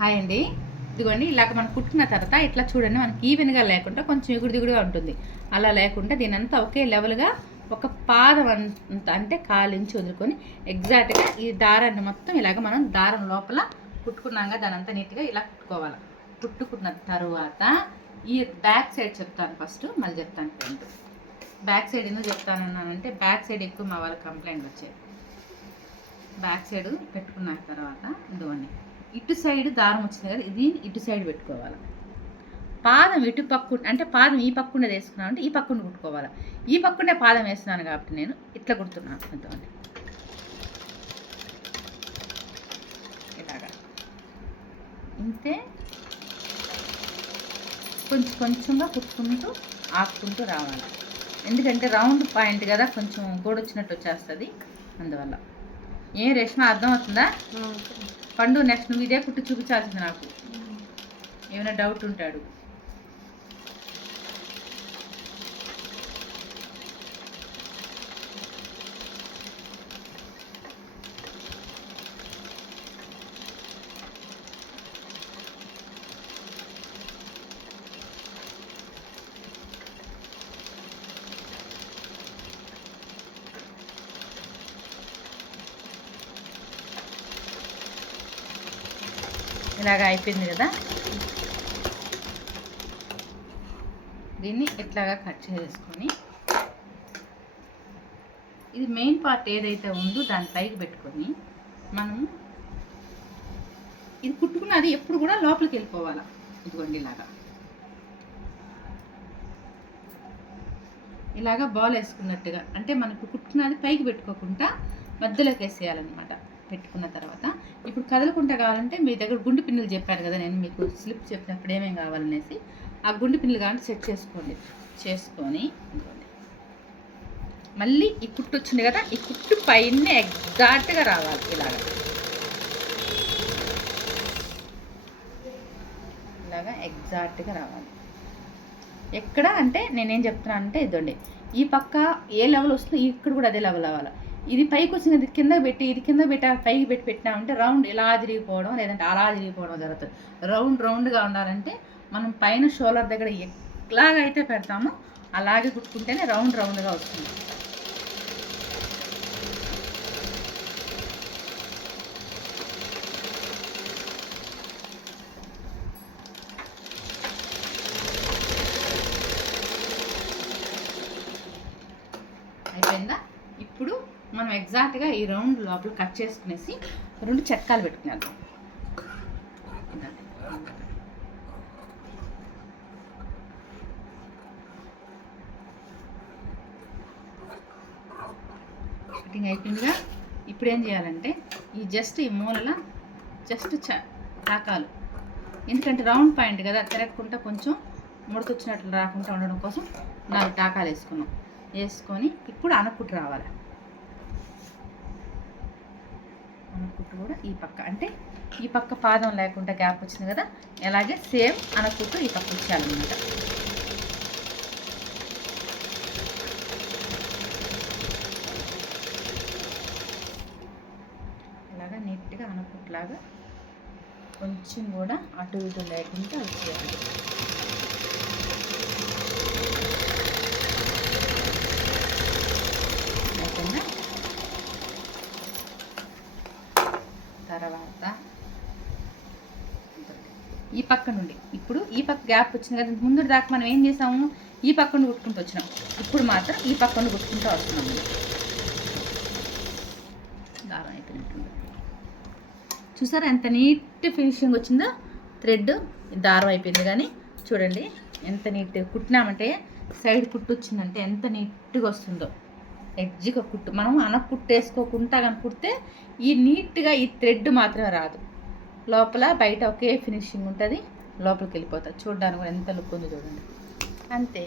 Hi అండి. ఇదిగోండి ఇలాగ మనం కుట్టుకున్న తర్వాత ఇట్లా చూడండి, మనకి ఈవెన్గా లేకుండా కొంచెం ఎగుడు దిగుడుగా ఉంటుంది. అలా లేకుండా దీనంతా ఒకే లెవెల్గా ఒక పాదం అంత అంటే కాలించి వదులుకొని ఎగ్జాక్ట్గా ఈ దారాన్ని మొత్తం ఇలాగ మనం దారం లోపల కుట్టుకున్నాక దాని అంతా నీట్గా ఇలా కుట్టుకోవాలి. కుట్టుకున్న తర్వాత ఈ బ్యాక్ సైడ్ చెప్తాను ఫస్ట్, మళ్ళీ చెప్తాను ఫ్రంట్. బ్యాక్ సైడ్ ఎందుకు చెప్తానన్నానంటే బ్యాక్ సైడ్ ఎక్కువ మా వాళ్ళకి కంప్లైంట్ వచ్చేది. బ్యాక్ సైడ్ పెట్టుకున్న తర్వాత ఇదిగోండి ఇటు సైడ్ దారం వచ్చింది కదా, ఇది ఇటు సైడ్ పెట్టుకోవాలి. పాదం ఇటు పక్కు అంటే పాదం ఈ పక్కుండా వేసుకున్నాను అంటే ఈ పక్కుండా కుట్టుకోవాలి. ఈ పక్కుండే పాదం వేస్తున్నాను కాబట్టి నేను ఇట్లా కుడుతున్నాను. ఇదిగోండి ఇలాగా ఇంతే, కొంచెం కొంచెంగా కుట్టుకుంటూ ఆపుకుంటూ రావాలి. ఎందుకంటే రౌండ్ పాయింట్ కదా, కొంచెం గోడొచ్చినట్టు వచ్చేస్తుంది. అందువల్ల ఏం రేష్మ అర్థమవుతుందా? పండు నెక్స్ట్ నువ్వు ఇదే కుట్టి చూపించాల్సింది నాకు, ఏమైనా డౌట్ ఉంటాడు. ఇలాగా అయిపోయింది కదా, దీన్ని ఇట్లాగా కట్ చేసుకొని ఇది మెయిన్ పార్ట్ ఏదైతే ఉందో దాని పైకి పెట్టుకొని మనం ఇది కుట్టుకున్నది ఎప్పుడు కూడా లోపలికి వెళ్ళిపోవాలి. ఇదిగోండి ఇలాగా బాల్ వేసుకున్నట్టుగా, అంటే మనకు కుట్టుకున్నది పైకి పెట్టుకోకుండా మధ్యలోకి వేసేయాలన్నమాట. పెట్టుకున్న తర్వాత ఇప్పుడు కదలకుండా కావాలంటే మీ దగ్గర గుండు పిన్నులు చెప్పాను కదా నేను మీకు స్లిప్ చెప్పినప్పుడు ఏమేమి కావాలనేసి, ఆ గుండు పిన్నులు కానీ సెట్ చేసుకోండి. చేసుకొని మళ్ళీ ఈ కుట్టు వచ్చింది కదా, ఈ కుట్టు పైన ఎగ్జాక్ట్గా రావాలి. ఇలాగా ఎగ్జాక్ట్గా రావాలి. ఎక్కడ అంటే నేనేం చెప్తున్నాను అంటే ఇదండి, ఈ పక్క ఏ లెవెల్ వస్తుందో ఇక్కడ కూడా అదే లెవెల్ అవ్వాలి. ఇది పైకి వచ్చినది కింద పెట్టి ఇది కింద పెట్టి పైకి పెట్టినామంటే రౌండ్ ఇలా తిరిగిపోవడం లేదంటే అలా తిరిగిపోవడం జరుగుతుంది. రౌండ్గా ఉండాలంటే మనం పైన షోల్డర్ దగ్గర ఎట్లాగైతే పెడతామో అలాగే కుట్టుకుంటేనే రౌండ్గా వస్తుంది. అయిపోయిందా? ఇప్పుడు మనం ఎగ్జాక్ట్గా ఈ రౌండ్ లోపల కట్ చేసుకునేసి 2 చెక్కాలు పెట్టుకున్నాను. కటింగ్ అయిపోయిందిగా. ఇప్పుడు ఏం చేయాలంటే ఈ మూలల తాకాలు, ఎందుకంటే రౌండ్ పాయింట్ కదా, తిరగకుండా కొంచెం ముడతొచ్చినట్లు రాకుండా ఉండడం కోసం 4 టాకాలు వేసుకున్నాం. వేసుకొని ఇప్పుడు అనకుట్టు రావాలి. అనకుట్టు కూడా ఈ పక్క, అంటే ఈ పక్క పాదం లేకుండా గ్యాప్ వచ్చింది కదా, అలాగే సేమ్ అనకుట్టు ఈ పక్క వచ్చేయాలన్నమాట. అలాగా నీట్గా అనకుట్లాగా కొంచెం కూడా అటు ఇటు లేకుండా వచ్చేయాలి. తర్వాత ఈ పక్క నుండి ఇప్పుడు ఈ పక్క గ్యాప్ వచ్చింది కదా, ముందు దాకా మనం ఏం చేసాము, ఈ పక్క నుండి కుట్టుకుంటూ వచ్చినాం. ఇప్పుడు మాత్రం ఈ పక్క నుండి కుట్టుకుంటూ వస్తున్నాము. దారం అయిపోయినట్టుంది. చూసారా ఎంత నీట్ ఫినిషింగ్ వచ్చిందో. థ్రెడ్ దారం అయిపోయింది కానీ చూడండి ఎంత నీట్ కుట్టినామంటే, సైడ్ కుట్టు వచ్చిందంటే ఎంత నీట్గా వస్తుందో. ఎడ్జ్గా కుట్టు మనం కుట్టు వేసుకోకుండా కానీ కుడితే ఈ నీట్గా ఈ థ్రెడ్ మాత్రమే రాదు, లోపల బయట ఒకే ఫినిషింగ్ ఉంటుంది, లోపలికి వెళ్ళిపోతుంది. చూడడానికి కూడా ఎంత లుక్ ఉందో చూడండి. అంతే.